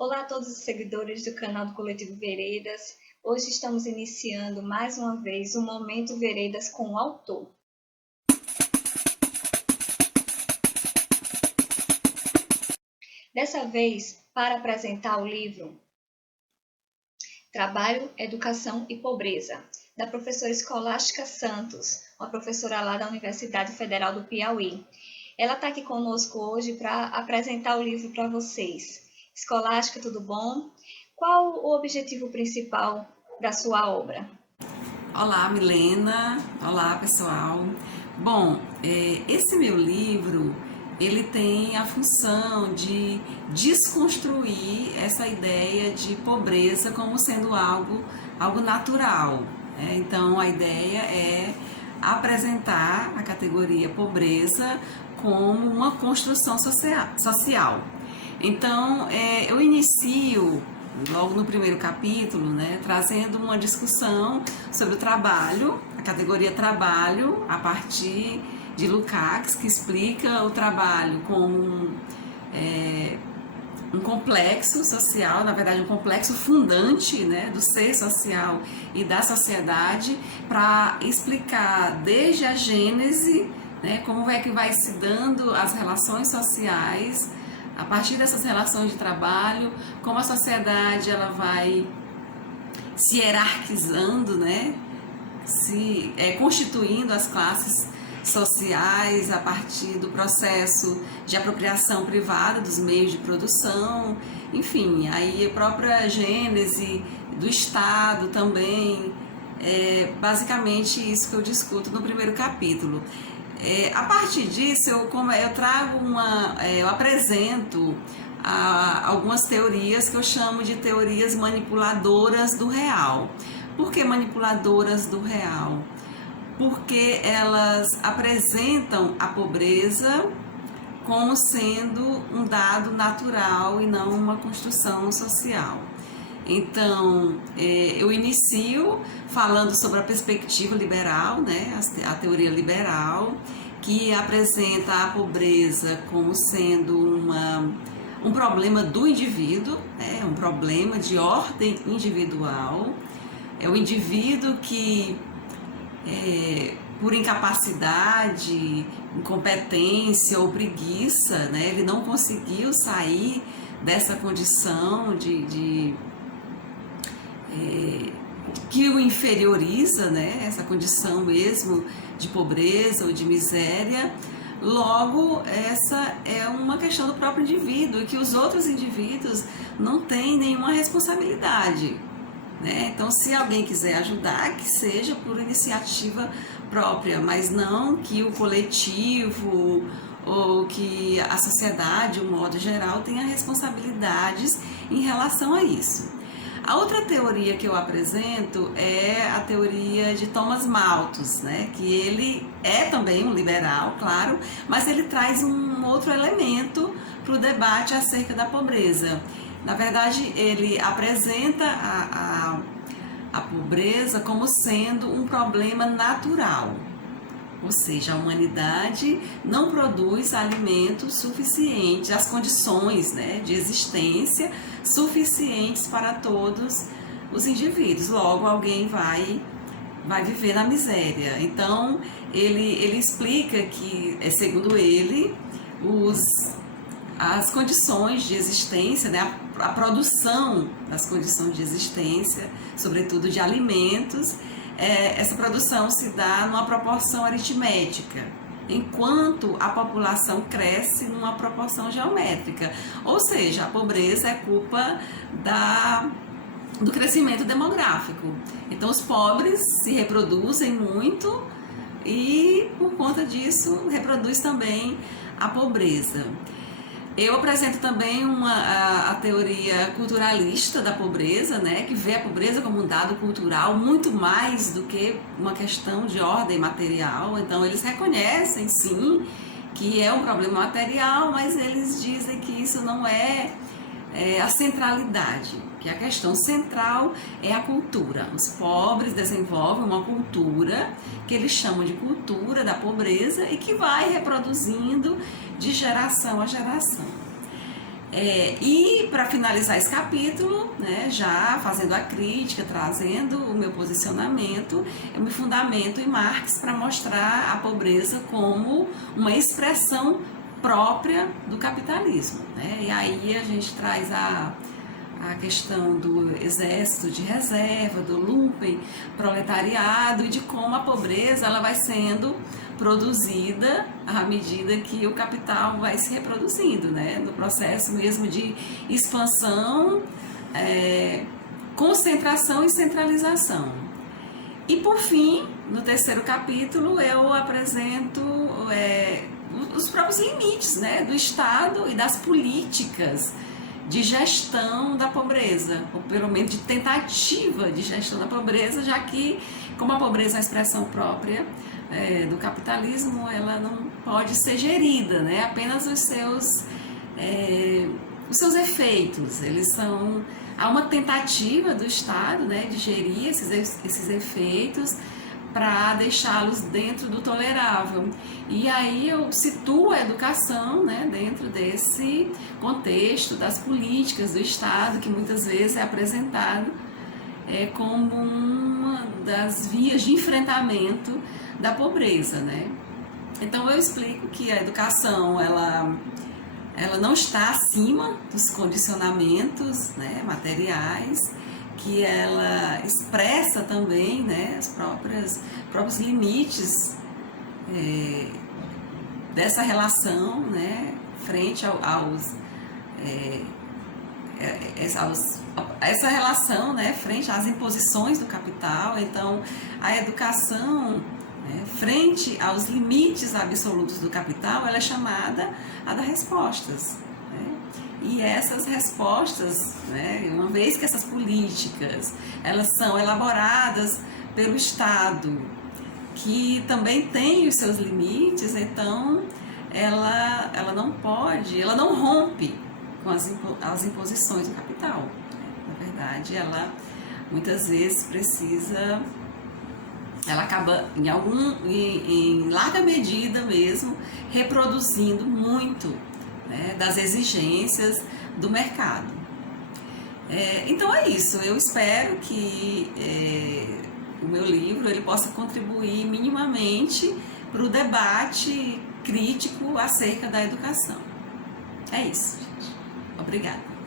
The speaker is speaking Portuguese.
Olá a todos os seguidores do canal do Coletivo Veredas. Hoje estamos iniciando mais uma vez o Momento Veredas com o autor. Dessa vez, para apresentar o livro Trabalho, Educação e Pobreza, da professora Escolástica Santos, uma professora lá da Universidade Federal do Piauí. Ela está aqui conosco hoje para apresentar o livro para vocês. Escolástica, tudo bom? Qual o objetivo principal da sua obra? Olá, Milena. Olá, pessoal. Bom, esse meu livro, ele tem a função de desconstruir essa ideia de pobreza como sendo algo natural. Então, a ideia é apresentar a categoria pobreza como uma construção social. Então, eu inicio logo no primeiro capítulo, trazendo uma discussão sobre o trabalho, a categoria trabalho, a partir de Lukács, que explica o trabalho como um complexo social, na verdade um complexo fundante do ser social e da sociedade, para explicar desde a gênese, como é que vai se dando as relações sociais, a partir dessas relações de trabalho, como a sociedade ela vai se hierarquizando, constituindo as classes sociais a partir do processo de apropriação privada dos meios de produção, enfim, aí a própria gênese do Estado também, basicamente isso que eu discuto no primeiro capítulo. A partir disso, eu apresento algumas teorias que eu chamo de teorias manipuladoras do real. Por que manipuladoras do real? Porque elas apresentam a pobreza como sendo um dado natural e não uma construção social. Então, eu inicio falando sobre a perspectiva liberal, a teoria liberal, que apresenta a pobreza como sendo um problema do indivíduo, um problema de ordem individual. É o indivíduo que, por incapacidade, incompetência ou preguiça, ele não conseguiu sair dessa condição que o inferioriza, essa condição mesmo de pobreza ou de miséria. Logo, essa é uma questão do próprio indivíduo e que os outros indivíduos não têm nenhuma responsabilidade. Então, se alguém quiser ajudar, que seja por iniciativa própria, mas não que o coletivo ou que a sociedade, de um modo geral, tenha responsabilidades em relação a isso. A outra teoria que eu apresento é a teoria de Thomas Malthus, que ele é também um liberal, claro, mas ele traz um outro elemento para o debate acerca da pobreza. Na verdade, ele apresenta a pobreza como sendo um problema natural, ou seja, a humanidade não produz alimentos suficientes, as condições de existência suficientes para todos os indivíduos. Logo, alguém vai viver na miséria. Então, ele explica que, segundo ele, as condições de existência, a produção das condições de existência, sobretudo de alimentos, essa produção se dá numa proporção aritmética, enquanto a população cresce numa proporção geométrica. Ou seja, a pobreza é culpa do crescimento demográfico. Então, os pobres se reproduzem muito e, por conta disso, reproduz também a pobreza. Eu apresento também a teoria culturalista da pobreza, que vê a pobreza como um dado cultural muito mais do que uma questão de ordem material. Então, eles reconhecem, sim, que é um problema material, mas eles dizem que isso não é a centralidade, que a questão central é a cultura. Os pobres desenvolvem uma cultura que eles chamam de cultura da pobreza e que vai reproduzindo de geração a geração. E para finalizar esse capítulo, né, já fazendo a crítica, trazendo o meu posicionamento, eu me fundamento em Marx para mostrar a pobreza como uma expressão própria do capitalismo, né? E aí a gente traz a questão do exército de reserva, do lumpen proletariado e de como a pobreza ela vai sendo produzida à medida que o capital vai se reproduzindo, né? No processo mesmo de expansão, concentração e centralização. E por fim, no terceiro capítulo, eu apresento os próprios limites, né, do Estado e das políticas de gestão da pobreza, ou pelo menos de tentativa de gestão da pobreza, já que, como a pobreza é uma expressão própria do capitalismo, ela não pode ser gerida, né? Apenas os seus efeitos. Há uma tentativa do Estado, né, de gerir esses efeitos para deixá-los dentro do tolerável. E aí eu situo a educação, né, dentro desse contexto das políticas do Estado, que muitas vezes é apresentado como uma das vias de enfrentamento da pobreza, né? Então eu explico que a educação ela não está acima dos condicionamentos, né, materiais, que ela expressa também, né, os próprios limites dessa relação, né, frente essa relação, né, frente às imposições do capital. Então, a educação, né, frente aos limites absolutos do capital, ela é chamada a dar respostas. E essas respostas, né, uma vez que essas políticas elas são elaboradas pelo Estado, que também tem os seus limites, então ela não rompe com as imposições do capital. Na verdade, ela muitas vezes ela acaba em larga medida mesmo reproduzindo muito, né, das exigências do mercado. Então é isso, eu espero que o meu livro ele possa contribuir minimamente para o debate crítico acerca da educação. É isso, gente. Obrigada.